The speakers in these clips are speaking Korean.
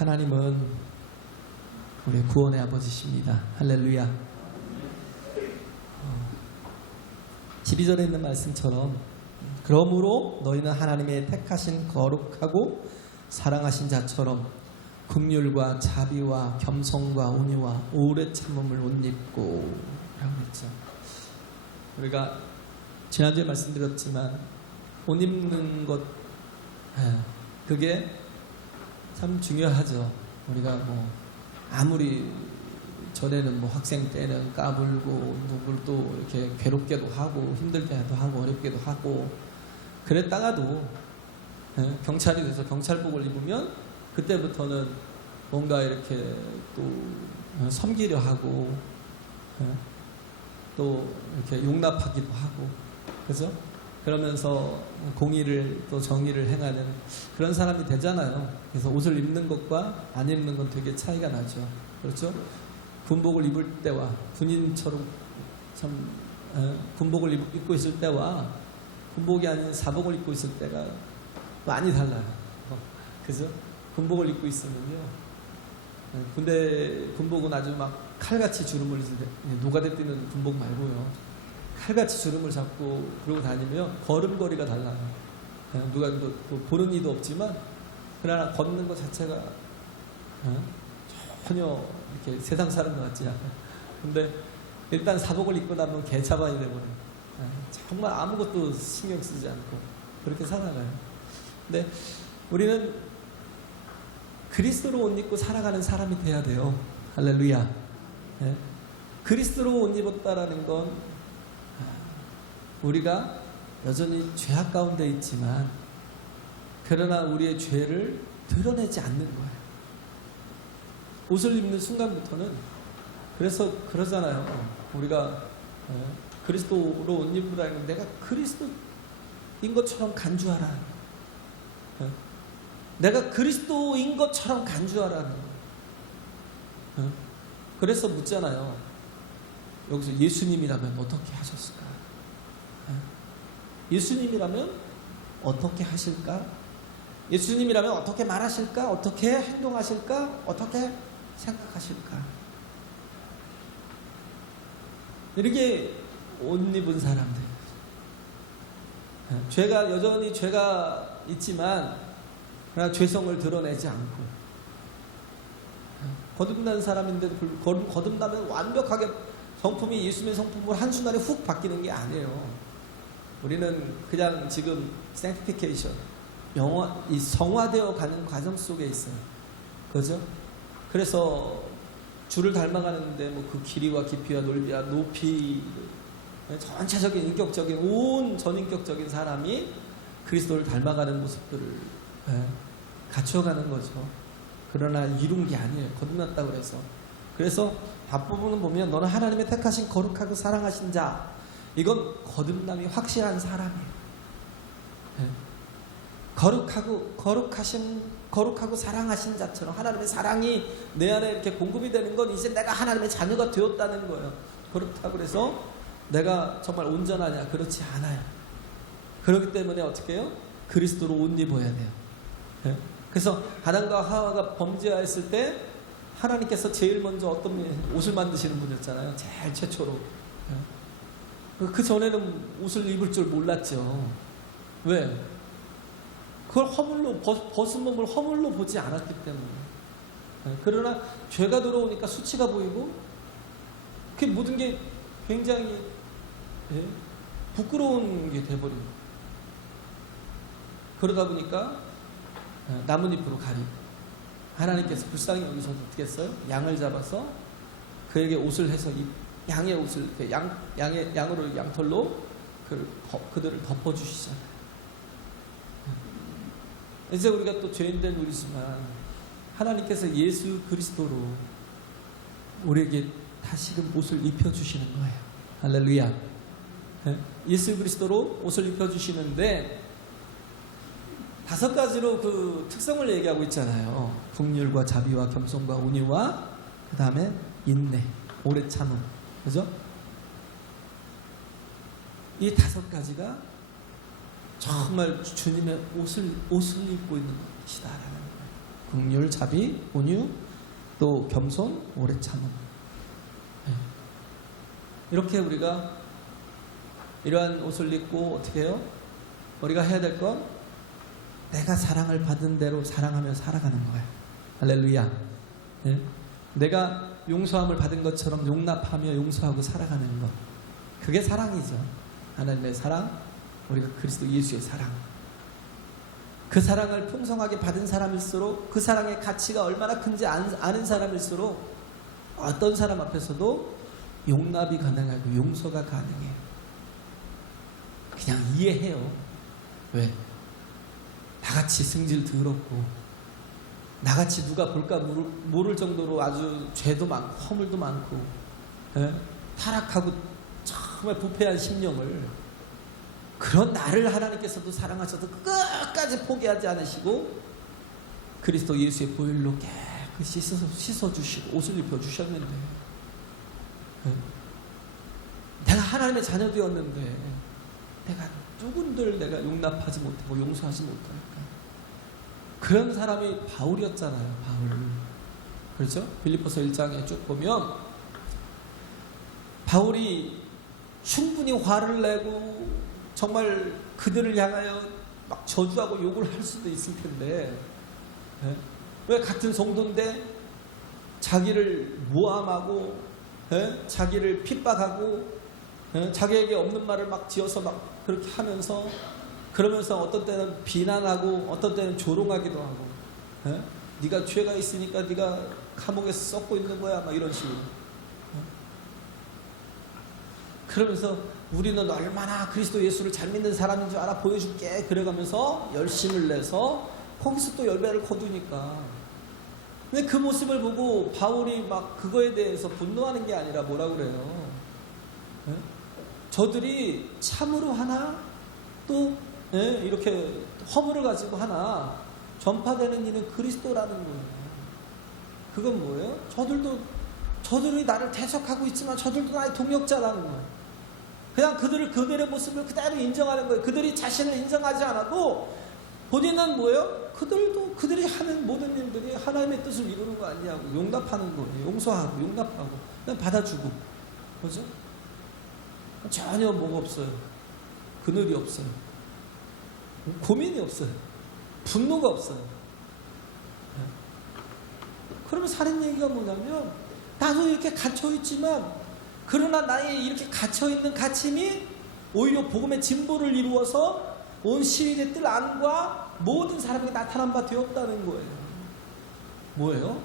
하나님은 우리 구원의 아버지십니다. 할렐루야. 12절에 있는 말씀처럼 그러므로 너희는 하나님의 택하신 거룩하고 사랑하신 자처럼 긍휼과 자비와 겸손과 온유와 오래 참음을 옷 입고 라고 했죠. 우리가 지난주에 말씀드렸지만 옷 입는 것 그게 참 중요하죠. 우리가 뭐 아무리 전에는 뭐 학생 때는 까불고 누굴 또 이렇게 괴롭게도 하고 힘들게도 하고 어렵게도 하고 그랬다가도 경찰이 돼서 경찰복을 입으면 그때부터는 뭔가 이렇게 또 섬기려 하고 또 이렇게 용납하기도 하고 그죠? 그러면서 공의를 또 정의를 행하는 그런 사람이 되잖아요. 그래서 옷을 입는 것과 안 입는 건 되게 차이가 나죠. 그렇죠? 군복을 입을 때와 군인처럼 참 군복을 입고 있을 때와 군복이 아닌 사복을 입고 있을 때가 많이 달라요. 그죠? 군복을 입고 있으면요, 군대 군복은 아주 막 칼같이 주름을 노가대 뛰는 군복 말고요, 칼같이 주름을 잡고 그러고 다니면 걸음걸이가 달라요. 누가 또 보는 이도 없지만 그러나 걷는 것 자체가 전혀 이렇게 세상 사람 같지 않아요. 근데 일단 사복을 입고 나면 개차반이 되버려요. 정말 아무것도 신경 쓰지 않고 그렇게 살아가요. 근데 우리는 그리스도로 옷 입고 살아가는 사람이 돼야 돼요. 할렐루야. 그리스도로 옷 입었다라는 건 우리가 여전히 죄악 가운데 있지만 그러나 우리의 죄를 드러내지 않는 거예요. 옷을 입는 순간부터는 그래서 그러잖아요. 우리가 그리스도로 옷 입으라는 건 내가 그리스도인 것처럼 간주하라. 내가 그리스도인 것처럼 간주하라는 거예요. 그래서 묻잖아요. 여기서 예수님이라면 어떻게 하셨을까? 예수님이라면 어떻게 하실까? 예수님이라면 어떻게 말하실까? 어떻게 행동하실까? 어떻게 생각하실까? 이렇게 옷 입은 사람들. 죄가 여전히 죄가 있지만 그러나 죄성을 드러내지 않고 거듭난 사람인데도 거듭나면 완벽하게 성품이 예수님의 성품으로 한순간에 훅 바뀌는 게 아니에요. 우리는 그냥 지금 sanctification, 이 성화되어 가는 과정 속에 있어요. 그죠? 그래서 주를 닮아가는데 뭐 그 길이와 깊이와 넓이와 높이 전체적인 인격적인 온 전인격적인 사람이 그리스도를 닮아가는 모습들을 갖춰가는 거죠. 그러나 이룬 게 아니에요. 거듭났다고 해서. 그래서 앞부분은 보면 너는 하나님의 택하신 거룩하고 사랑하신 자, 이건 거듭남이 확실한 사람이에요. 거룩하고 사랑하신 자처럼 하나님의 사랑이 내 안에 이렇게 공급이 되는 건 이제 내가 하나님의 자녀가 되었다는 거예요. 그렇다고 해서 내가 정말 온전하냐? 그렇지 않아요. 그렇기 때문에 어떻게 해요? 그리스도로 옷 입어야 돼요. 그래서 아담과 하와가 범죄하였을 때 하나님께서 제일 먼저 어떤 옷을 만드시는 분이었잖아요. 제일 최초로. 그 전에는 옷을 입을 줄 몰랐죠. 왜? 그걸 허물로 벗은 몸을 허물로 보지 않았기 때문에. 그러나 죄가 들어오니까 수치가 보이고 그 모든 게 굉장히 부끄러운 게 돼버리고 그러다 보니까 나뭇잎으로 가리고 하나님께서 불쌍히 여기서 어떻게 했어요? 양을 잡아서 그에게 옷을 해서 양의 옷을 양으로 양털로 그들을 덮어주시잖아요. 이제 우리가 또 죄인된 우리지만 하나님께서 예수 그리스도로 우리에게 다시금 옷을 입혀주시는 거예요. 할렐루야. 예수 그리스도로 옷을 입혀주시는데 5가지로 그 특성을 얘기하고 있잖아요. 긍휼과 자비와 겸손과 온유와 그 다음에 인내, 오래 참음. 그죠? 이 5가지가 정말 주님의 옷을 입고 있는 것이다라는 거예요. 긍휼, 자비, 온유, 또 겸손, 오래 참음. 네. 이렇게 우리가 이러한 옷을 입고 어떻게 해요? 우리가 해야 될 건 내가 사랑을 받은 대로 사랑하며 살아가는 거예요. 할렐루야. 네. 내가 용서함을 받은 것처럼 용납하며 용서하고 살아가는 것. 그게 사랑이죠. 하나님의 사랑, 우리가 그리스도 예수의 사랑. 그 사랑을 풍성하게 받은 사람일수록 그 사랑의 가치가 얼마나 큰지 아는 사람일수록 어떤 사람 앞에서도 용납이 가능하고 용서가 가능해요. 그냥 이해해요. 왜? 나같이 승질 더럽고 나같이 누가 볼까 모를 정도로 아주 죄도 많고 허물도 많고 타락하고 정말 부패한 심령을 그런 나를 하나님께서도 사랑하셔서 끝까지 포기하지 않으시고 그리스도 예수의 보혈로 깨끗이 씻어주시고 옷을 입혀주셨는데 내가 하나님의 자녀 되었는데 내가 누군들 내가 용납하지 못하고 용서하지 못하니까 그런 사람이 바울이었잖아요. 바울. 그렇죠? 빌립보서 1장에 쭉 보면 바울이 충분히 화를 내고 정말 그들을 향하여 막 저주하고 욕을 할 수도 있을 텐데 왜 같은 성도인데 자기를 모함하고 자기를 핍박하고 자기에게 없는 말을 막 지어서 막 그렇게 하면서 그러면서 어떤 때는 비난하고 어떤 때는 조롱하기도 하고 네가 죄가 있으니까 네가 감옥에서 썩고 있는 거야 막 이런 식으로 그러면서 우리는 얼마나 그리스도 예수를 잘 믿는 사람인 줄 알아 보여줄게 그래가면서 열심을 내서 거기서 또 열매를 거두니까 근데 그 모습을 보고 바울이 막 그거에 대해서 분노하는 게 아니라 뭐라 그래요? 저들이 참으로 하나 또 이렇게 허물을 가지고 하나 전파되는 이는 그리스도라는 거예요. 그건 뭐예요? 저들이 나를 대적하고 있지만 저들도 나의 동역자라는 거예요. 그냥 그들의 모습을 그대로 인정하는 거예요. 그들이 자신을 인정하지 않아도 본인은 뭐예요? 그들이 하는 모든 일들이 하나님의 뜻을 이루는 거 아니냐고 용납하는 거예요. 용서하고 용납하고 그냥 받아주고 그죠? 전혀 뭐가 없어요. 그늘이 없어요. 고민이 없어요. 분노가 없어요. 그러면 살인 얘기가 뭐냐면 나도 이렇게 갇혀있지만 그러나 나의 이렇게 갇혀있는 갇힘이 오히려 복음의 진보를 이루어서 온 시민의 뜰 안과 모든 사람에게 나타난 바 되었다는 거예요. 뭐예요?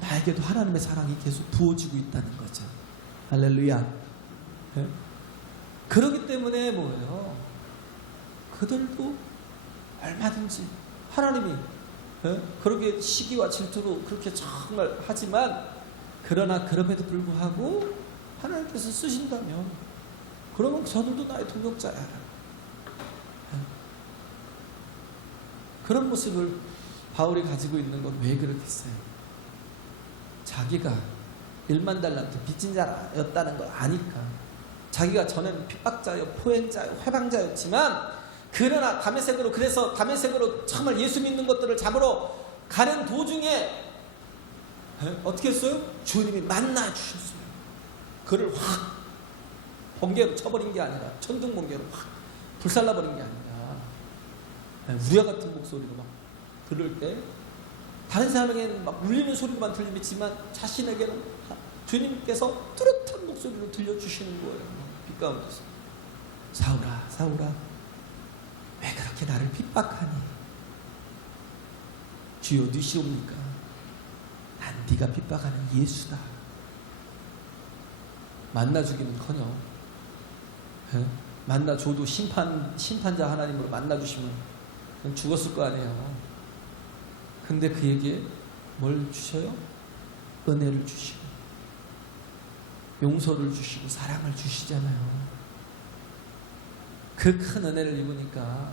나에게도 하나님의 사랑이 계속 부어지고 있다는 거죠. 할렐루야. 그렇기 때문에 뭐예요? 그들도 얼마든지 하나님이 그렇게 시기와 질투로 그렇게 정말 하지만 그러나 그럼에도 불구하고 하나님께서 쓰신다면 그러면 저들도 나의 동역자야. 그런 모습을 바울이 가지고 있는 건 왜 그렇겠어요? 자기가 1만 달란트 빚진 자였다는 걸 아니까 자기가 전에는 핍박자요, 포행자요, 회방자였지만 그러나 그래서 다메섹으로 정말 예수 믿는 것들을 잡으러 가는 도중에 어떻게 했어요? 주님이 만나 주셨어요. 그를 확 번개로 쳐버린 게 아니라 천둥 번개로 확 불살라버린 게 아니라 우리와 같은 목소리로 막 들을 때 다른 사람에게는 막 울리는 소리만 들리지만 자신에게는 주님께서 뚜렷한 목소리로 들려주시는 거예요. 빛 가운데서 사울아 사울아 왜 그렇게 나를 핍박하니? 주여 누시옵니까? 난 네가 핍박하는 예수다. 만나주기는커녕 만나줘도 심판자 하나님으로 만나주시면 죽었을 거 아니에요. 근데 그에게 뭘 주셔요? 은혜를 주시고 용서를 주시고 사랑을 주시잖아요. 그 큰 은혜를 입으니까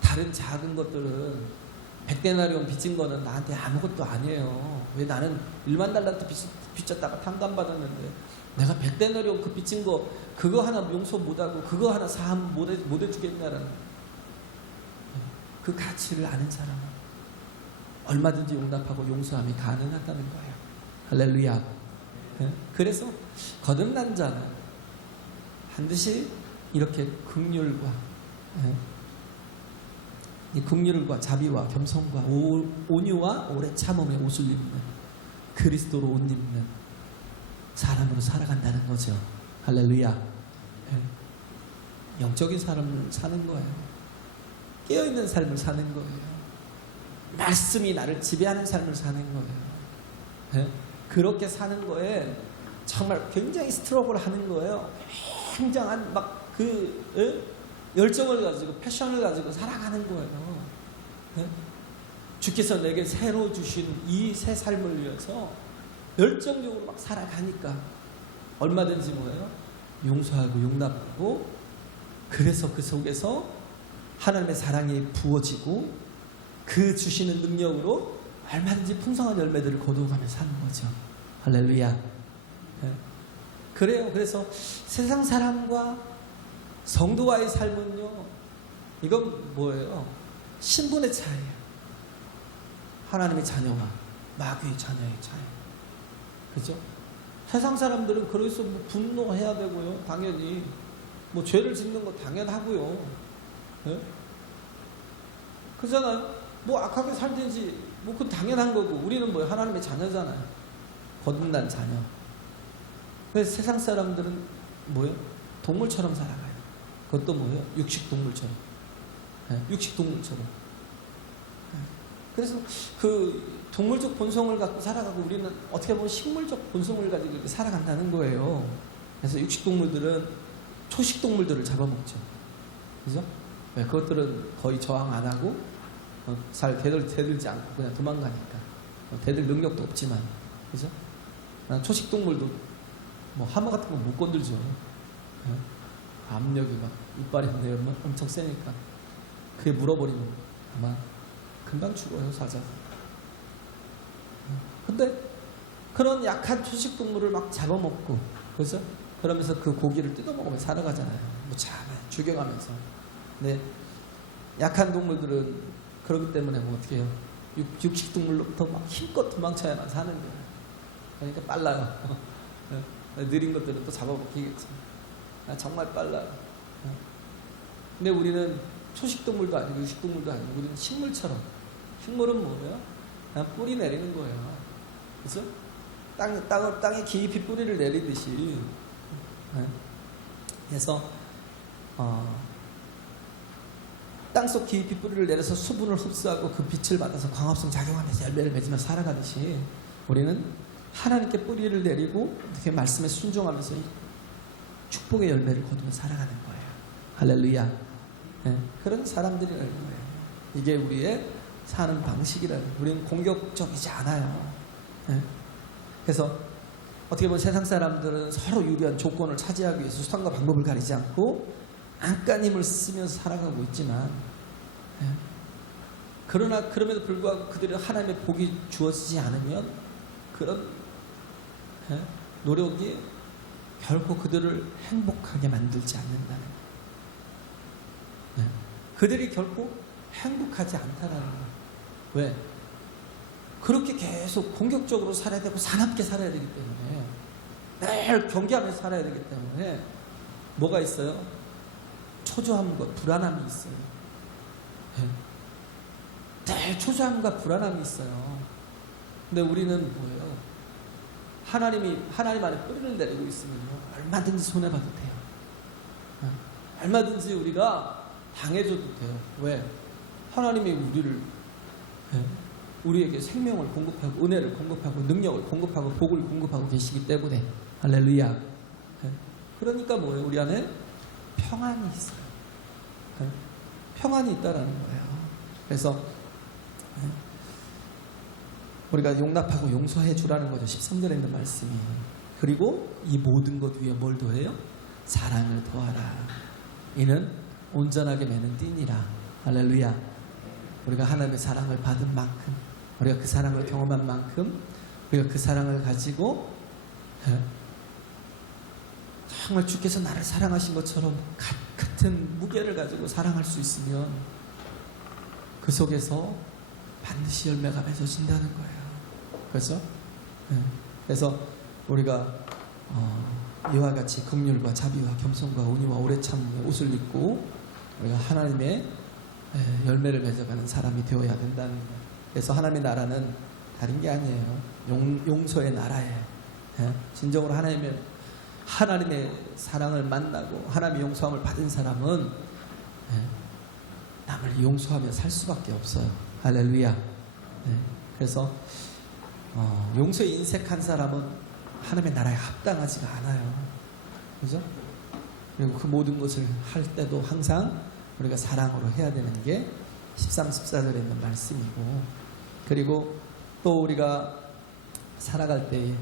다른 작은 것들은 100데나리온 빚진 거는 나한테 아무것도 아니에요. 왜 나는 1만 달란트 빚졌다가 탕감받았는데 내가 100데나리온 그 빚진 거 그거 하나 용서 못하고 그거 하나 사함 못 해주겠냐라는 그 가치를 아는 사람은 얼마든지 용납하고 용서함이 가능하다는 거예요. 할렐루야. 그래서 거듭난 자는 반드시 이렇게 긍휼과 이 긍휼과 자비와 겸손과 온유와 오래 참음의 옷을 입는 그리스도로 옷 입는 사람으로 살아간다는 거죠. 할렐루야. 영적인 삶을 사는 거예요. 깨어있는 삶을 사는 거예요. 말씀이 나를 지배하는 삶을 사는 거예요. 그렇게 사는 거에 정말 굉장히 스트러글 하는 거예요. 굉장한 막 열정을 가지고 패션을 가지고 살아가는 거예요. 주께서 내게 새로 주신 이 새 삶을 위해서 열정적으로 막 살아가니까 얼마든지 뭐예요? 용서하고 용납하고, 그래서 그 속에서 하나님의 사랑이 부어지고 그 주시는 능력으로 얼마든지 풍성한 열매들을 거두어가며 사는 거죠. 할렐루야. 그래요. 그래서 세상 사람과 성도와의 삶은요, 이건 뭐예요? 신분의 차이예요. 하나님의 자녀와 마귀의 자녀의 차이. 그죠? 세상 사람들은 그래서 뭐 분노해야 되고요. 당연히. 뭐 죄를 짓는 거 당연하고요. 네? 그잖아요. 뭐 악하게 살든지 뭐 그건 당연한 거고, 우리는 뭐 하나님의 자녀잖아요. 거듭난 자녀. 그래서 세상 사람들은 뭐예요? 동물처럼 살아가요. 그것도 뭐예요? 육식동물처럼. 네? 육식동물처럼. 네. 그래서 그 동물적 본성을 갖고 살아가고, 우리는 어떻게 보면 식물적 본성을 가지고 이렇게 살아간다는 거예요. 그래서 육식동물들은 초식동물들을 잡아먹죠. 그죠? 네, 그것들은 거의 저항 안 하고 잘 대들지 않고 그냥 도망가니까. 대들 능력도 없지만. 그죠? 초식동물도 뭐 하마 같은 거 못 건들죠. 네? 압력이 막 이빨인데 엄청 세니까 그게 물어버리면 아마 금방 죽어요, 사자. 근데 그런 약한 초식동물을 막 잡아먹고, 그죠? 그러면서 그 고기를 뜯어먹으며 살아가잖아요. 무참해 죽여가면서. 네, 약한 동물들은 그렇기 때문에 뭐 어떻게 해요? 육식동물로부터 막 힘껏 도망쳐야만 사는 거예요. 그러니까 빨라요. 느린 것들은 또 잡아먹히겠죠. 정말 빨라요. 근데 우리는 초식동물도 아니고 육식동물도 아니고 우리는 식물처럼. 식물은 뭐예요? 그냥 뿌리 내리는 거예요. 그죠? 땅에 깊이 뿌리를 내리듯이. 그래서 땅속 깊이 뿌리를 내려서 수분을 흡수하고 그 빛을 받아서 광합성 작용하면서 열매를 맺으면서 살아가듯이, 우리는 하나님께 뿌리를 내리고 이렇게 말씀에 순종하면서 축복의 열매를 거두며 살아가는 거예요. 할렐루야. 네, 그런 사람들이라는 거예요. 이게 우리의 사는 방식이라는 거예요. 우리는 공격적이지 않아요. 네. 그래서 어떻게 보면 세상 사람들은 서로 유리한 조건을 차지하기 위해서 수단과 방법을 가리지 않고 안간힘을 쓰면서 살아가고 있지만, 그러나 그럼에도 불구하고 그들은 하나님의 복이 주어지지 않으면 그런 노력이 결코 그들을 행복하게 만들지 않는다는 거예요. 그들이 결코 행복하지 않다는 거예요. 왜? 그렇게 계속 공격적으로 살아야 되고 사납게 살아야 되기 때문에, 매일 경계하면서 살아야 되기 때문에 뭐가 있어요? 초조함과 불안함이 있어요. 늘 초조함과 불안함이 있어요. 근데 우리는 뭐예요? 하나님 안에 뿌리를 내리고 있으면요, 얼마든지 손해봐도 돼요. 얼마든지 우리가 당해줘도 돼요. 왜? 하나님이 우리에게 생명을 공급하고 은혜를 공급하고 능력을 공급하고 복을 공급하고 계시기 때문에. 할렐루야. 그러니까 뭐예요? 우리 안에 평안이 있어요. 평안이 있다라는 거예요. 그래서 우리가 용납하고 용서해 주라는 거죠. 13절에 있는 말씀이. 그리고 이 모든 것 위에 뭘 더해요? 사랑을 더하라. 이는 온전하게 매는 띠니라. 할렐루야. 우리가 하나님의 사랑을 받은 만큼, 우리가 그 사랑을 경험한 만큼, 우리가 그 사랑을 가지고 정말 주께서 나를 사랑하신 것처럼 같은 무게를 가지고 사랑할 수 있으면 그 속에서 반드시 열매가 맺어진다는 거예요. 그렇죠? 그래서 우리가 이와 같이 긍휼과 자비와 겸손과 온유와 오래 참음의 옷을 입고 우리가 하나님의 열매를 맺어가는 사람이 되어야 된다는 거예요. 그래서 하나님의 나라는 다른 게 아니에요. 용서의 나라예요. 진정으로 하나님의 사랑을 만나고 하나님의 용서함을 받은 사람은 남을 용서하며 살 수밖에 없어요. 할렐루야. 그래서 용서에 인색한 사람은 하나님의 나라에 합당하지가 않아요. 그죠? 그리고 그 모든 것을 할 때도 항상 우리가 사랑으로 해야 되는 게 13, 14절에 있는 말씀이고, 그리고 또 우리가 살아갈 때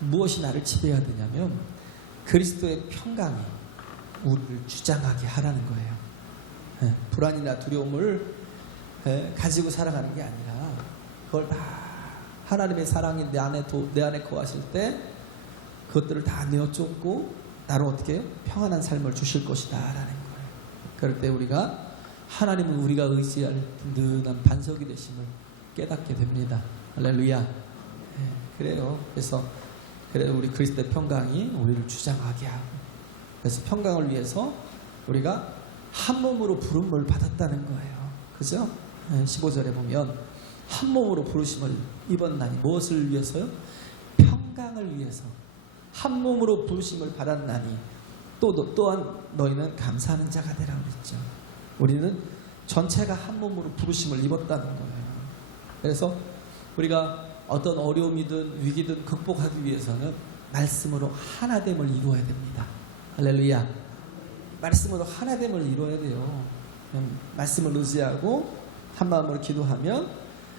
무엇이 나를 지배해야 되냐면 그리스도의 평강이 우리를 주장하게 하라는 거예요. 불안이나 두려움을 가지고 살아가는 게 아니라 그걸 다 하나님의 사랑이 내 안에 거하실 때 그것들을 다 내어쫓고 나를 어떻게 평안한 삶을 주실 것이다 라는 거예요. 그럴 때 우리가 하나님은 우리가 의지할 든든한 반석이 되심을 깨닫게 됩니다. 할렐루야. 그래요. 그래서 우리 그리스도의 평강이 우리를 주장하게 하고, 그래서 평강을 위해서 우리가 한 몸으로 부름을 받았다는 거예요. 그죠? 15절에 보면 한 몸으로 부르심을 입었나니 무엇을 위해서요? 평강을 위해서 한 몸으로 부르심을 받았나니 또한 너희는 감사하는 자가 되라 그랬죠. 우리는 전체가 한 몸으로 부르심을 입었다는 거예요. 그래서 우리가 어떤 어려움이든 위기든 극복하기 위해서는 말씀으로 하나됨을 이루어야 됩니다. 할렐루야. 말씀으로 하나됨을 이루어야 돼요. 말씀을 의지하고 한 마음으로 기도하면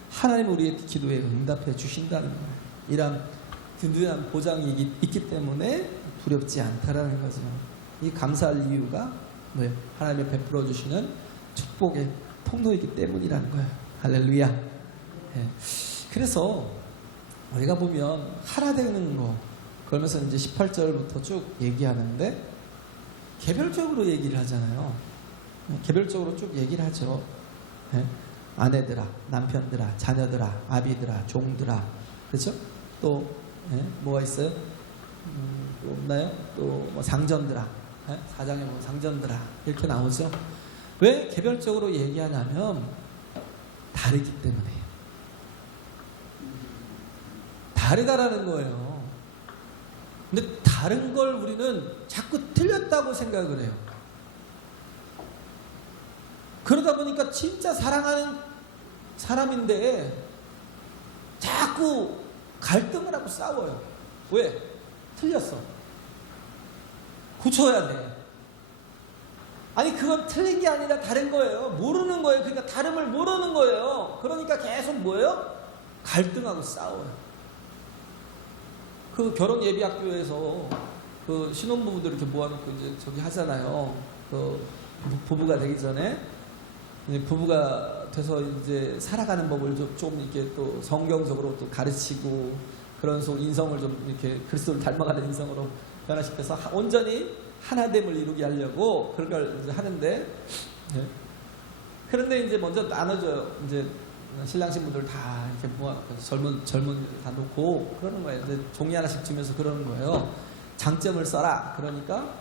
하나님 우리의 기도에 응답해 주신다는 거예요. 이런 든든한 보장이 있기 때문에 두렵지 않다라는 거죠. 이 감사할 이유가 뭐예요? 하나님이 베풀어 주시는 축복의 통로이기 때문이라는 거예요. 할렐루야. 그래서 우리가 보면 하나 되는 거, 그러면서 이제 18절부터 쭉 얘기하는데 개별적으로 얘기를 하잖아요. 개별적으로 쭉 얘기를 하죠. 아내들아, 남편들아, 자녀들아, 아비들아, 종들아, 그렇죠? 또 뭐가 있어요? 또 없나요? 또 뭐 상전들아, 사장에 뭐 상전들아 이렇게 나오죠. 왜 개별적으로 얘기하냐면 다르기 때문에. 다르다라는 거예요. 근데 다른 걸 우리는 자꾸 틀렸다고 생각을 해요. 그러다 보니까 진짜 사랑하는 사람인데 자꾸 갈등을 하고 싸워요. 왜? 틀렸어. 고쳐야 돼. 아니 그건 틀린 게 아니라 다른 거예요. 모르는 거예요. 그러니까 다름을 모르는 거예요. 그러니까 계속 뭐예요? 갈등하고 싸워요. 그 결혼 예비학교에서 그 신혼부부들 이렇게 모아놓고 이제 저기 하잖아요. 그 부부가 되기 전에 부부가 돼서 이제 살아가는 법을 좀 이렇게 또 성경적으로 또 가르치고 그런 속으로 인성을 좀 이렇게 그리스도를 닮아가는 인성으로 변화시켜서 온전히 하나됨을 이루게 하려고 그런 걸 이제 하는데, 그런데 이제 먼저 나눠줘요. 이제 신랑 신부들 다 이렇게 모아놓고 젊은 다 놓고 그러는 거예요. 이제 종이 하나씩 주면서 그러는 거예요. 장점을 써라. 그러니까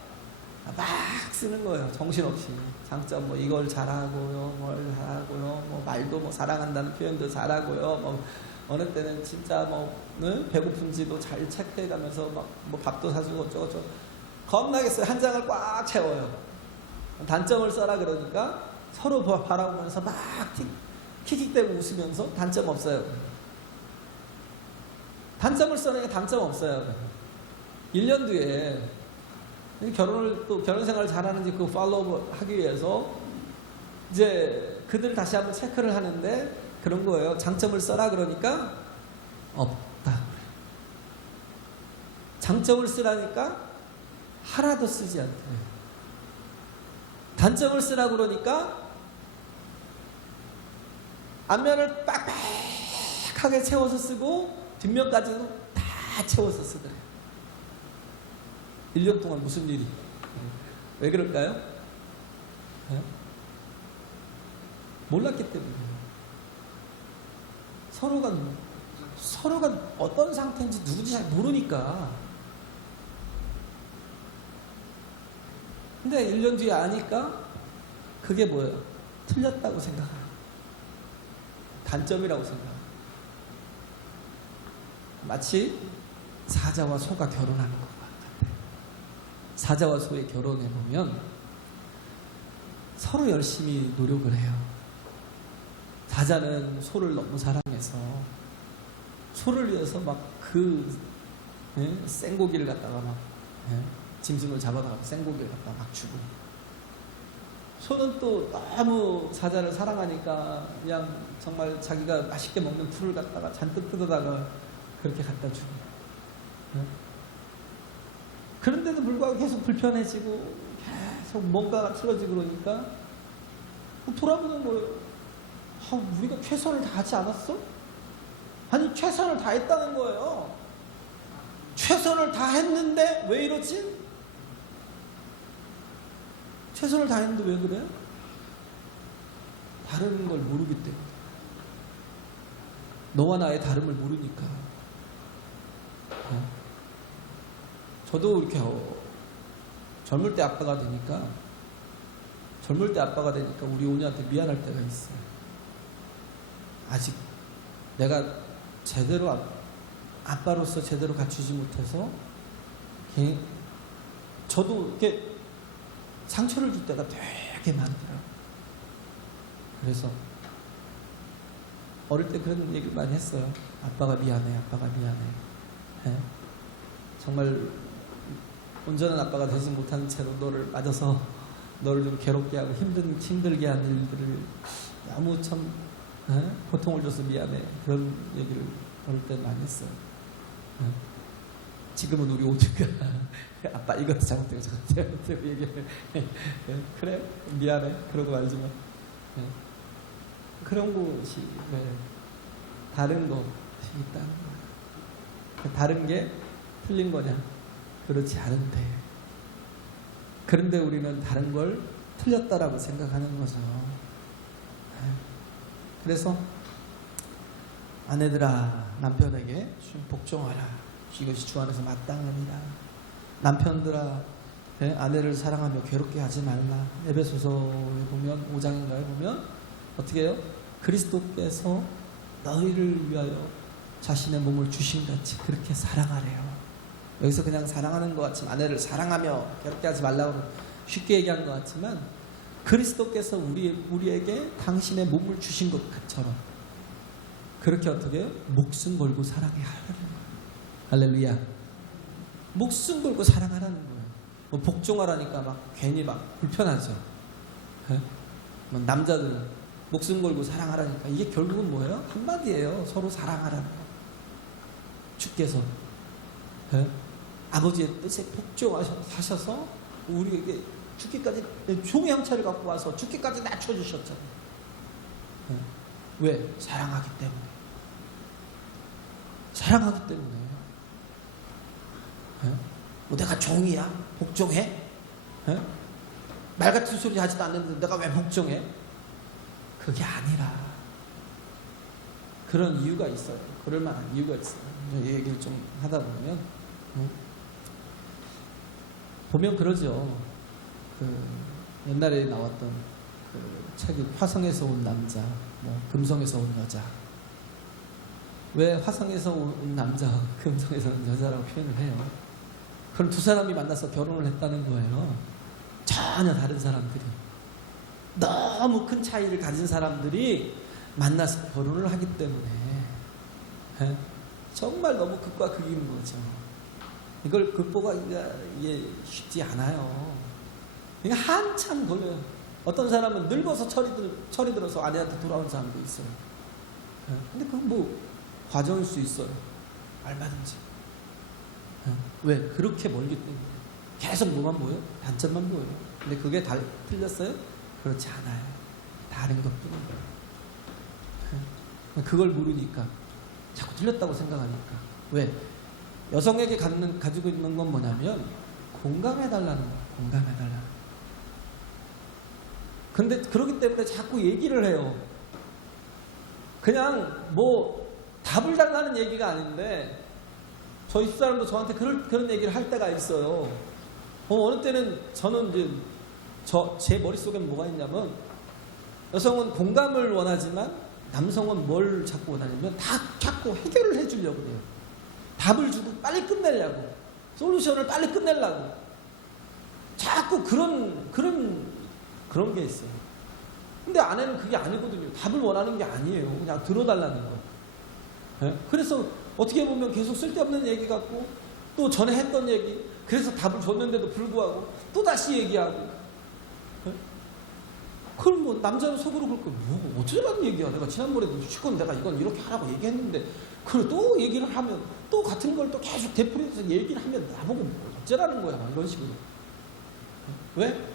막 쓰는 거예요. 정신없이. 장점 뭐 이걸 잘하고요, 뭘 잘하고요, 뭐 말도 뭐 사랑한다는 표현도 잘하고요, 뭐 어느 때는 진짜 뭐 배고픈지도 잘 체크해가면서 막 뭐 밥도 사주고 어쩌고저쩌고 겁나겠어요. 한 장을 꽉 채워요. 단점을 써라 그러니까 서로 바라보면서 막 킥킥대고 웃으면서 단점 없어요. 단점을 써내니까 단점 없어요. 1년 뒤에 결혼 생활을 잘하는지 그 팔로우 하기 위해서 이제 그들을 다시 한번 체크를 하는데 그런 거예요. 장점을 써라 그러니까 없다. 장점을 쓰라니까 하나도 쓰지 않대요. 단점을 쓰라 그러니까 앞면을 빡빡하게 채워서 쓰고 뒷면까지도 다 채워서 쓰더래요. 1년 동안 무슨 일이? 왜 그럴까요? 몰랐기 때문에. 서로가 어떤 상태인지 누군지 잘 모르니까. 근데 1년 뒤에 아니까 그게 뭐예요? 틀렸다고 생각해요. 단점이라고 생각해요. 마치 사자와 소가 결혼하는 것 같아요. 사자와 소의 결혼에 보면 서로 열심히 노력을 해요. 사자는 소를 너무 사랑해서 소를 위해서 막 생고기를 갖다가 막 짐승을 잡아다가 생고기를 갖다가 막 주고, 소는 또 너무 사자를 사랑하니까 그냥 정말 자기가 맛있게 먹는 풀을 갖다가 잔뜩 뜯어다가 그렇게 갖다 주고, 그런데도 불구하고 계속 불편해지고 계속 뭔가가 틀어지고 그러니까 돌아보는 거예요. 우리가 최선을 다하지 않았어? 아니, 최선을 다했다는 거예요. 최선을 다했는데 왜 이러지? 최선을 다했는데 왜 그래요? 다른 걸 모르기 때문에. 너와 나의 다름을 모르니까. 저도 이렇게 젊을 때 아빠가 되니까 우리 오니한테 미안할 때가 있어요. 아직 내가 제대로 아빠로서 제대로 갖추지 못해서 저도 이렇게 상처를 줄 때가 되게 많더라고요. 그래서 어릴 때 그런 얘기를 많이 했어요. 아빠가 미안해. 정말 온전한 아빠가 되지 못한 채로 너를 맞아서 너를 좀 괴롭게 하고 힘들게 한 일들을 너무 참 고통을 줘서 미안해. 그런 얘기를 어릴 때 많이 했어요. 지금은 우리 오니까 아빠 이것도 잘못되고 저것도 잘못되고 얘기해. 그래 미안해 그러고 말지만 그런 것이 다른 것이 있다는 거야. 다른 게 틀린 거냐? 그렇지 않은데. 그런데 우리는 다른 걸 틀렸다라고 생각하는 거죠. 그래서 아내들아 남편에게 복종하라. 이것이 주 안에서 마땅합니다. 남편들아 아내를 사랑하며 괴롭게 하지 말라. 에베소서에 보면 5장인가에 보면 어떻게 해요? 그리스도께서 너희를 위하여 자신의 몸을 주신 같이 그렇게 사랑하래요. 여기서 그냥 사랑하는 것 같지만, 아내를 사랑하며 괴롭게 하지 말라고 쉽게 얘기한 것 같지만, 그리스도께서 우리에게 당신의 몸을 주신 것처럼 그렇게 어떻게 해요? 목숨 걸고 사랑해야 하라는 거예요. 할렐루야. 목숨 걸고 사랑하라는 거예요. 뭐 복종하라니까 막 괜히 막 불편하죠. 뭐 남자들은 목숨 걸고 사랑하라니까 이게 결국은 뭐예요? 한마디예요. 서로 사랑하라는 거. 주께서 아버지의 뜻에 복종하셔서 우리에게 죽기까지 종의 형체를 갖고 와서 죽기까지 낮춰주셨잖아요. 왜? 사랑하기 때문에. 사랑하기 때문에. 뭐 내가 종이야? 복종해? 말 같은 소리 하지도 않는데 내가 왜 복종해? 그게 아니라 그런 이유가 있어요. 그럴 만한 이유가 있어요. 이 얘기를 좀 하다 보면 그러죠. 옛날에 나왔던 책이 화성에서 온 남자, 금성에서 온 여자. 왜 화성에서 온 남자, 금성에서 온 여자라고 표현을 해요? 그럼 두 사람이 만나서 결혼을 했다는 거예요. 전혀 다른 사람들이, 너무 큰 차이를 가진 사람들이 만나서 결혼을 하기 때문에 정말 너무 극과 극인 거죠. 이걸 극복하기가 쉽지 않아요. 그러니까 한참 걸려요. 어떤 사람은 늙어서 철이 들어서 아내한테 돌아온 사람도 있어요. 근데 그건 뭐 과정일 수 있어요. 얼마든지. 왜? 그렇게 멀기 때문에. 계속 뭐만 보여요? 단점만 보여요. 근데 그게 다 틀렸어요? 그렇지 않아요. 다른 것뿐이에요. 그걸 모르니까 자꾸 틀렸다고 생각하니까. 왜? 여성에게 가지고 있는 건 뭐냐면 공감해달라는 거예요. 공감해달라는. 근데 그러기 때문에 자꾸 얘기를 해요. 그냥 뭐 답을 달라는 얘기가 아닌데 저희 집사람도 저한테 그런 얘기를 할 때가 있어요. 어느 때는 저는 이제 제 머릿속에는 뭐가 있냐면 여성은 공감을 원하지만 남성은 뭘 자꾸 원하냐면 다 자꾸 해결을 해주려고 해요. 답을 주고 빨리 끝내려고, 솔루션을 빨리 끝내려고 자꾸 그런 게 있어요. 근데 아내는 그게 아니거든요. 답을 원하는 게 아니에요. 그냥 들어달라는 거. 네? 그래서 어떻게 보면 계속 쓸데없는 얘기 같고 또 전에 했던 얘기, 그래서 답을 줬는데도 불구하고 또 다시 얘기하고. 네? 그럼 뭐 남자는 속으로 그럴 거예요. 뭐 어쩌라는 얘기야. 내가 지난번에도 실컷 내가 이건 이렇게 하라고 얘기했는데 그걸 또 얘기를 하면 또 같은 걸 또 계속 되풀이해서 얘기를 하면 나보고 뭐 어쩌라는 거야. 이런 식으로. 왜?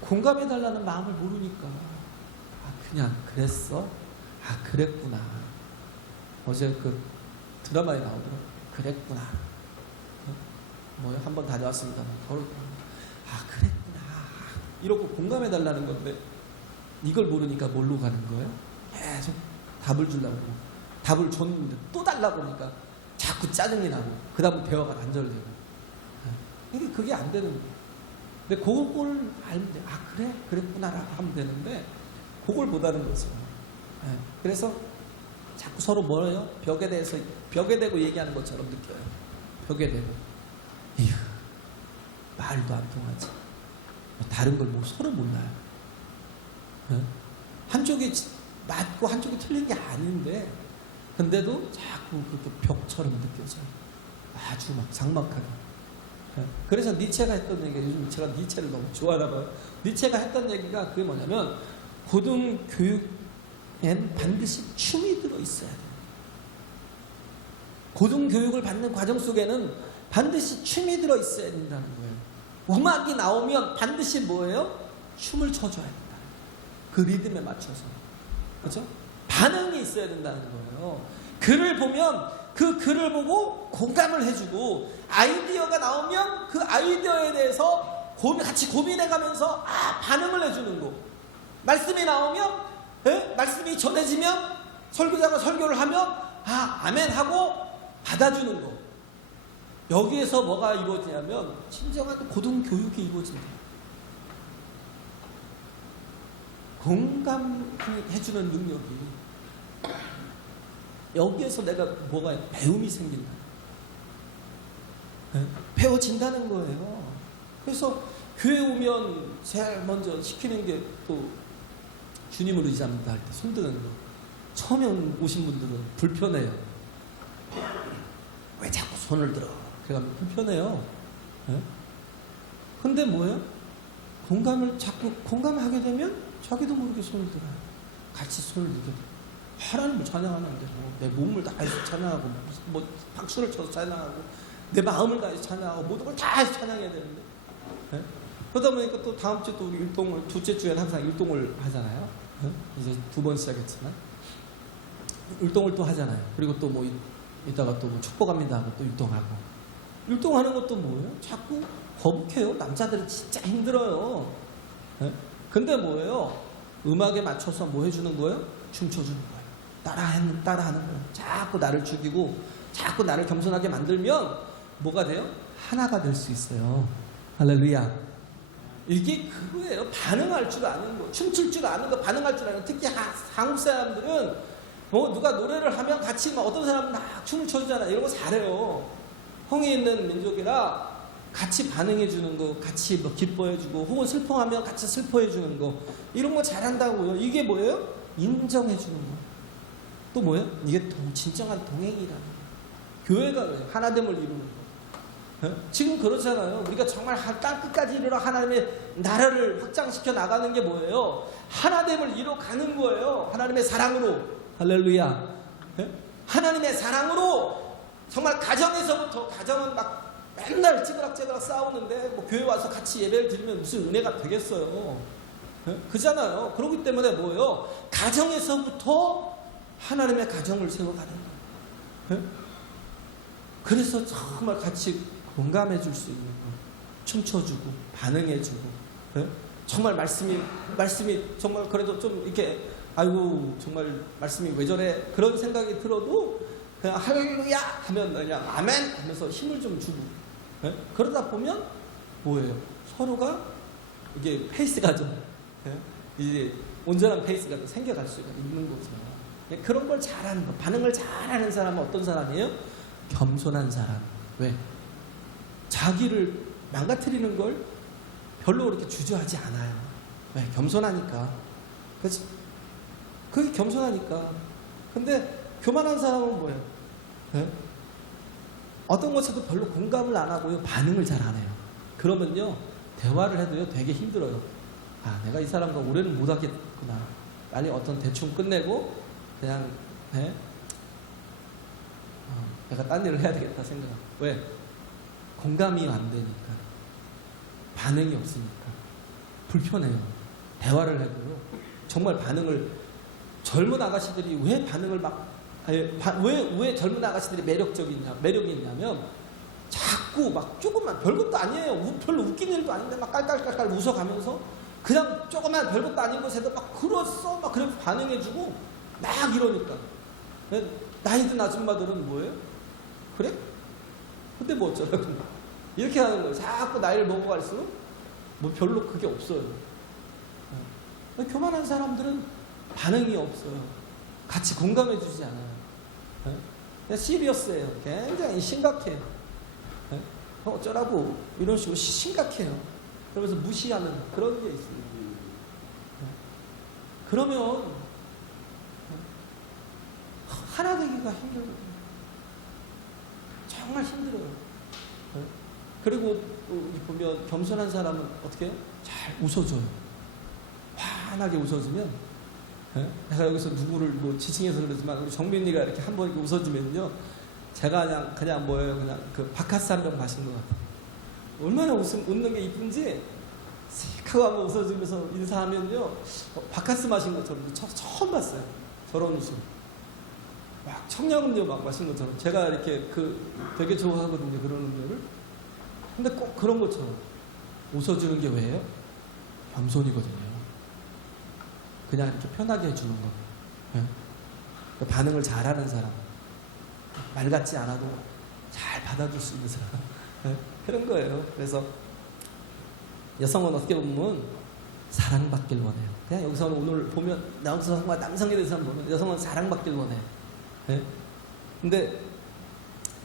공감해달라는 마음을 모르니까. 그냥 그랬어? 그랬구나. 어제 그 드라마에 나오더라고. 그랬구나. 뭐요? 한번 다녀왔습니다. 그랬구나. 이러고 공감해달라는 건데 이걸 모르니까 뭘로 가는 거예요? 계속 답을 주려고. 답을 줬는데 또 달라고 하니까 자꾸 짜증이 나고 그 다음 대화가 단절되고. 그게 안 되는 거예요. 근데 그걸 알면 돼. 그래? 그랬구나 하면 되는데 그걸 못 하는 거죠. 그래서 자꾸 서로 뭐예요? 벽에 대고 얘기하는 것처럼 느껴요. 벽에 대고. 이휴, 말도 안 통하지. 다른 걸 뭐 서로 몰라요. 한쪽이 맞고 한쪽이 틀린 게 아닌데 근데도 자꾸 그렇게 벽처럼 느껴져요. 아주 막 장막하게. 그래서 니체가 했던 얘기가, 요즘 제가 니체를 너무 좋아하나 봐요. 니체가 했던 얘기가 그게 뭐냐면 고등교육엔 반드시 춤이 들어있어야 돼요. 고등교육을 받는 과정 속에는 반드시 춤이 들어있어야 된다는 거예요. 음악이 나오면 반드시 뭐예요? 춤을 춰줘야 된다. 그 리듬에 맞춰서. 그렇죠? 반응이 있어야 된다는 거예요. 글을 보면 그 글을 보고 공감을 해주고 아이디어가 나오면 그 아이디어에 대해서 같이 고민해가면서 반응을 해주는 거. 말씀이 나오면 말씀이 전해지면 설교자가 설교를 하면 아멘 하고 받아주는 거. 여기에서 뭐가 이루어지냐면 진정한 고등교육이 이루어진다. 공감해주는 능력이 여기에서 내가 배움이 생긴다. 배워진다는 거예요. 그래서 교회 오면 제일 먼저 시키는 게 또 주님을 의지합니다 할 때 손 드는 거. 처음에 오신 분들은 불편해요. 왜 자꾸 손을 들어? 그래가지고 불편해요. 근데 뭐예요? 자꾸 공감하게 되면 자기도 모르게 손을 들어요. 같이 손을 들게 돼요. 하나님을 찬양하는데 내 몸을 다해서 찬양하고 박수를 쳐서 찬양하고 내 마음을 다해서 찬양하고 모든 걸 다 해서 찬양해야 되는데 그러다 보니까 또 다음 주 또 율동을 둘째 주에는 항상 율동을 하잖아요. 이제 2번 시작했지만 율동을 또 하잖아요. 그리고 또 이따가 또 축복합니다 하고 또 율동하고 율동하는 것도 뭐예요? 자꾸 거북해요. 남자들은 진짜 힘들어요. 근데 뭐예요? 음악에 맞춰서 뭐 해주는 거예요? 춤춰주는 거예요. 따라하는 거예요. 자꾸 나를 죽이고 자꾸 나를 겸손하게 만들면 뭐가 돼요? 하나가 될 수 있어요. 할렐루야. 이게 그거예요. 반응할 줄 아는 거. 춤출 줄 아는 거, 반응할 줄 아는 거. 특히 한국 사람들은 누가 노래를 하면 같이 어떤 사람은 막 춤을 춰주잖아요. 이런 거 잘해요. 홍이 있는 민족이라 같이 반응해주는 거, 같이 기뻐해주고 혹은 슬퍼하면 같이 슬퍼해주는 거 이런 거 잘한다고요. 이게 뭐예요? 인정해주는 거. 또 뭐예요? 이게 진정한 동행이라는 거. 교회가 왜 하나됨을 이루는 거. 지금 그렇잖아요. 우리가 정말 땅 끝까지 이르러 하나님의 나라를 확장시켜 나가는 게 뭐예요? 하나됨을 이뤄가는 거예요. 하나님의 사랑으로. 할렐루야. 하나님의 사랑으로 정말 가정에서부터, 가정은 막 맨날 찌그락찌그락 싸우는데 교회 와서 같이 예배를 드리면 무슨 은혜가 되겠어요. 그잖아요. 그렇기 때문에 뭐예요? 가정에서부터 하나님의 가정을 세워가는 거예요. 그래서 정말 같이 공감해 줄 수 있는 거, 춤춰주고 반응해 주고 정말 말씀이 정말 그래도 좀 이렇게 아이고 정말 말씀이 왜 저래 그런 생각이 들어도 그냥 할렐루야 하면 그냥 아멘 하면서 힘을 좀 주고 예? 그러다 보면 뭐예요? 서로가 이게 페이스가 좀 예? 이제 온전한 페이스가 생겨갈 수가 있는 거죠. 예? 그런 걸 잘하는 거, 반응을 잘하는 사람은 어떤 사람이에요? 겸손한 사람. 왜? 자기를 망가뜨리는 걸 별로 그렇게 주저하지 않아요. 왜? 겸손하니까. 그렇지? 그게 겸손하니까. 근데 교만한 사람은 뭐예요? 네? 어떤 것에도 별로 공감을 안 하고요. 반응을 잘 안 해요. 그러면요. 대화를 해도요. 되게 힘들어요. 아, 내가 이 사람과 오래는 못 하겠구나. 빨리 어떤 대충 끝내고 그냥 네? 내가 딴 일을 해야 되겠다 생각하고. 왜? 공감이 안 되니까. 반응이 없으니까. 불편해요. 대화를 해도요. 정말 반응을 젊은 아가씨들이 왜 반응을 왜 젊은 아가씨들이 매력이 있냐면 자꾸 막 조금만 별것도 아니에요. 별로 웃긴 일도 아닌데 막 깔깔깔깔 웃어가면서 그냥 조그만 별것도 아닌 것에도 막 그렇어 막 그렇게 반응해주고 막 이러니까 나이 든 아줌마들은 뭐예요? 그래? 근데 뭐 어쩌라고 이렇게 하는 거예요. 자꾸 나이를 먹어갈수록 뭐 별로 그게 없어요. 교만한 사람들은 반응이 없어요. 같이 공감해주지 않아요. 그냥 시리어스해요. 굉장히 심각해요. 어쩌라고 이런 식으로 심각해요. 그러면서 무시하는 그런 게 있어요. 그러면 하나 되기가 힘들어요. 정말 힘들어요. 그리고 보면 겸손한 사람은 어떻게 해요? 잘 웃어줘요. 환하게 웃어주면 내가 여기서 누구를 뭐 지칭해서 그러지만 우리 정민이가 이렇게 한번 이렇게 웃어주면요 제가 그냥 뭐예요 그냥 그 바카스 한 병 마신 것 같아요. 얼마나 웃는 게 이쁜지 씩 하고 한번 웃어주면서 인사하면요 바카스 마신 것처럼 처음 봤어요. 저런 웃음 막 청량음료 막 마신 것처럼. 제가 이렇게 되게 좋아하거든요 그런 음료를. 근데 꼭 그런 것처럼 웃어주는 게 왜예요? 겸손이거든요. 그냥 이렇게 편하게 해주는 거. 네? 반응을 잘하는 사람. 말 같지 않아도 잘 받아줄 수 있는 사람. 네? 그런 거예요. 그래서 여성은 어떻게 보면 사랑받길 원해요. 그냥 여기서는 오늘 보면 여성과 남성에 대해서 보면 여성은 사랑받길 원해요. 네? 근데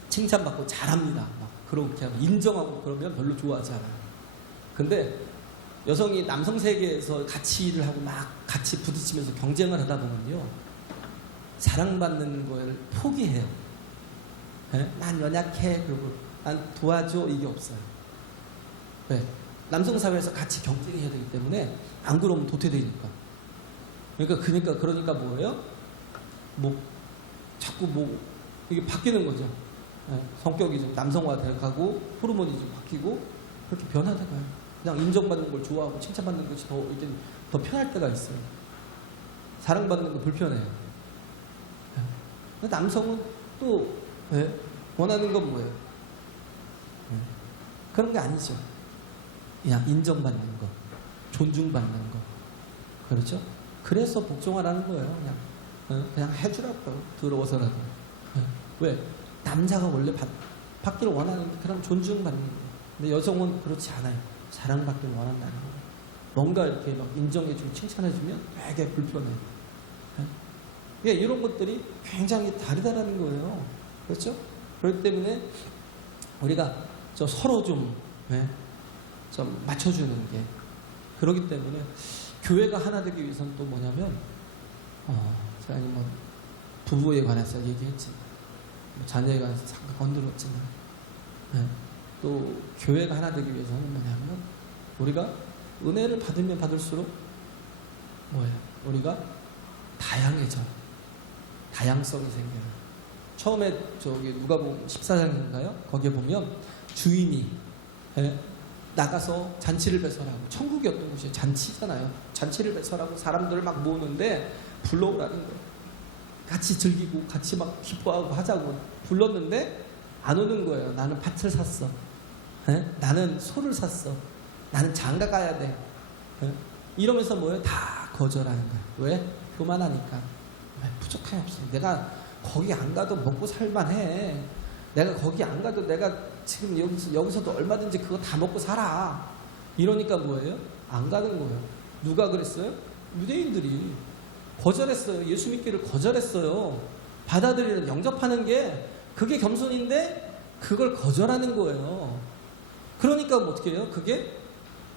칭찬받고 잘합니다. 막 그렇게 하고 인정하고 그러면 별로 좋아하지 않아요. 근데 여성이 남성 세계에서 같이 일을 하고 막 같이 부딪히면서 경쟁을 하다 보면요 사랑받는 걸 포기해요. 네? 난 연약해 그리고 난 도와줘 이게 없어요. 왜? 남성 사회에서 같이 경쟁해야 되기 때문에 안 그러면 도태되니까. 그러니까 뭐예요? 뭐 자꾸 뭐 이게 바뀌는 거죠. 네? 성격이 좀 남성화돼 가고 호르몬이 좀 바뀌고 그렇게 변하다가요. 그냥 인정받는 걸 좋아하고 칭찬받는 것이 더 편할 때가 있어요. 사랑받는 거 불편해요. 근데 남성은 또 원하는 건 뭐예요? 그런 게 아니죠. 그냥 인정받는 거, 존중받는 거, 그렇죠? 그래서 복종하라는 거예요. 그냥 해주라고 들어오서라도. 왜? 남자가 원래 받기를 원하는데 그럼 존중받는 거예요. 근데 여성은 그렇지 않아요. 사랑받기를 원한다는 거예요. 뭔가 이렇게 막 인정해주고 칭찬해주면 되게 불편해요. 예, 이런 것들이 굉장히 다르다는 거예요. 그렇죠? 그렇기 때문에 우리가 서로 좀 맞춰주는 게 그렇기 때문에 교회가 하나 되기 위해서는 또 뭐냐면 제가 뭐 부부에 관해서 얘기했지 자녀에 관해서 잠깐 건드렸지만 또 교회가 하나 되기 위해서는 뭐냐면 우리가 은혜를 받으면 받을수록 뭐예요? 우리가 다양해져요. 다양성이 생겨요. 처음에 누가복음 14장인가요? 거기에 보면 주인이 나가서 잔치를 배설하고 천국이 어떤 곳이에요? 잔치잖아요. 잔치를 배설하고 사람들을 막 모으는데 불러오라는 거예요. 같이 즐기고 같이 막 기뻐하고 하자고 불렀는데 안 오는 거예요. 나는 밭을 샀어. 나는 소를 샀어. 나는 장가 가야 돼. 이러면서 뭐예요? 다 거절하는 거예요. 왜? 교만하니까. 부족함이 없어. 내가 거기 안 가도 먹고 살만해. 내가 거기 안 가도 내가 지금 여기서도 얼마든지 그거 다 먹고 살아. 이러니까 뭐예요? 안 가는 거예요. 누가 그랬어요? 유대인들이 거절했어요. 예수 믿기를 거절했어요. 받아들이는, 영접하는 게 그게 겸손인데 그걸 거절하는 거예요. 그러니까 뭐 어떻게 해요? 그게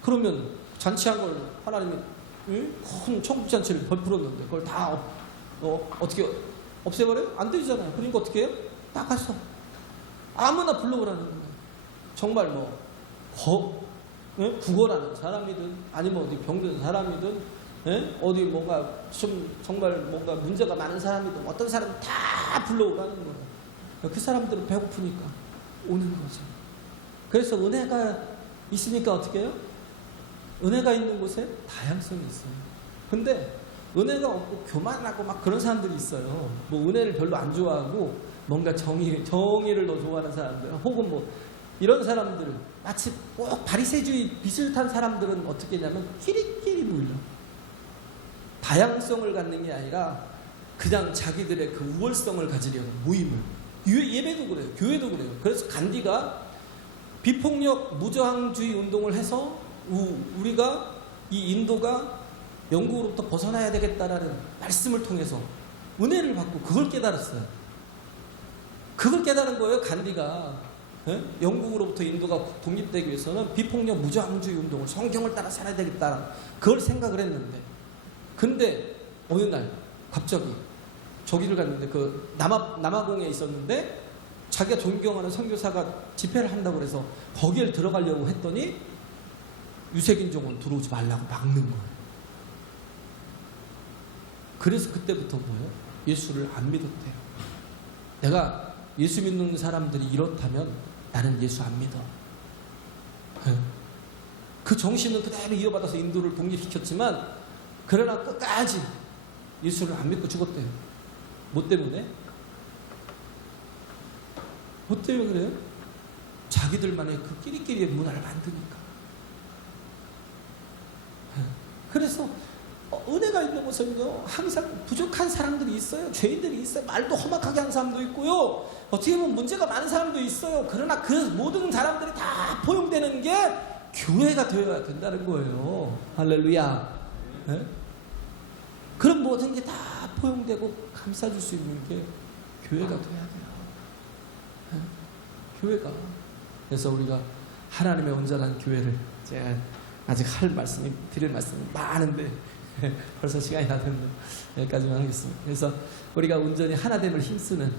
그러면 잔치한 걸 하나님이 큰 천국 잔치를 베풀었는데 그걸 다 어떻게 없애버려요? 안 되잖아요. 그러니까 어떻게 해요? 나가서 아무나 불러오라는 거예요. 정말 뭐 구걸하는 사람이든 아니면 어디 병든 사람이든 어디 뭔가 좀 정말 뭔가 문제가 많은 사람이든 어떤 사람 다 불러오라는 거예요. 그 사람들은 배고프니까 오는 거죠. 그래서 은혜가 있으니까 어떻게 해요? 은혜가 있는 곳에 다양성이 있어요. 근데 은혜가 없고 교만하고 막 그런 사람들이 있어요. 뭐 은혜를 별로 안 좋아하고 뭔가 정의를 더 좋아하는 사람들, 혹은 뭐 이런 사람들, 마치 꼭 바리새주의 비슷한 사람들은 어떻게 하냐면 끼리끼리 모여. 다양성을 갖는 게 아니라 그냥 자기들의 그 우월성을 가지려는 모임을. 예배도 그래요. 교회도 그래요. 그래서 간디가 비폭력 무저항주의 운동을 해서 우리가 이 인도가 영국으로부터 벗어나야 되겠다라는 말씀을 통해서 은혜를 받고 그걸 깨달았어요. 그걸 깨달은 거예요. 간디가 영국으로부터 인도가 독립되기 위해서는 비폭력 무저항주의 운동을, 성경을 따라 살아야 되겠다, 그걸 생각을 했는데, 근데 어느 날 갑자기 저기를 갔는데 그 남아공에 있었는데 자기가 존경하는 선교사가 집회를 한다고 해서 거기를 들어가려고 했더니 유색인종은 들어오지 말라고 막는 거예요. 그래서 그때부터 뭐예요? 예수를 안 믿었대요. 내가 예수 믿는 사람들이 이렇다면 나는 예수 안 믿어. 그 정신은 그대로 이어받아서 인도를 독립시켰지만 그러나 끝까지 예수를 안 믿고 죽었대요. 뭐 때문에? 뭐 때문에 그래요? 자기들만의 그 끼리끼리의 문화를 만드니까. 그래서 은혜가 있는 곳은요, 항상 부족한 사람들이 있어요. 죄인들이 있어요. 말도 험악하게 하는 사람도 있고요. 어떻게 보면 문제가 많은 사람도 있어요. 그러나 그 모든 사람들이 다 포용되는 게 교회가 되어야 된다는 거예요. 할렐루야. 네? 그런 모든 게 다 포용되고 감싸줄 수 있는 게 교회가 돼야 돼요. 네? 교회가. 그래서 우리가 하나님의 온전한 교회를, 제가 아직 드릴 말씀이 많은데 벌써 시간이 다 됐는데 여기까지만 하겠습니다. 그래서 우리가 온전히 하나됨을 힘쓰는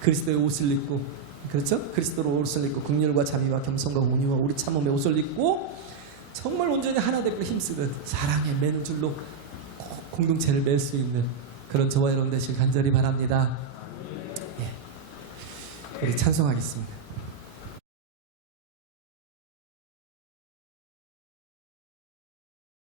그리스도의 옷을 입고, 그렇죠? 그리스도로 옷을 입고 긍휼과 자비와 겸손과 온유와 우리 참음의 옷을 입고 정말 온전히 하나됨을 힘쓰는 사랑에 매는 줄로 공동체를 맬 수 있는 그런 저와 여러분 되시길 간절히 바랍니다. 예. 우리 찬송하겠습니다.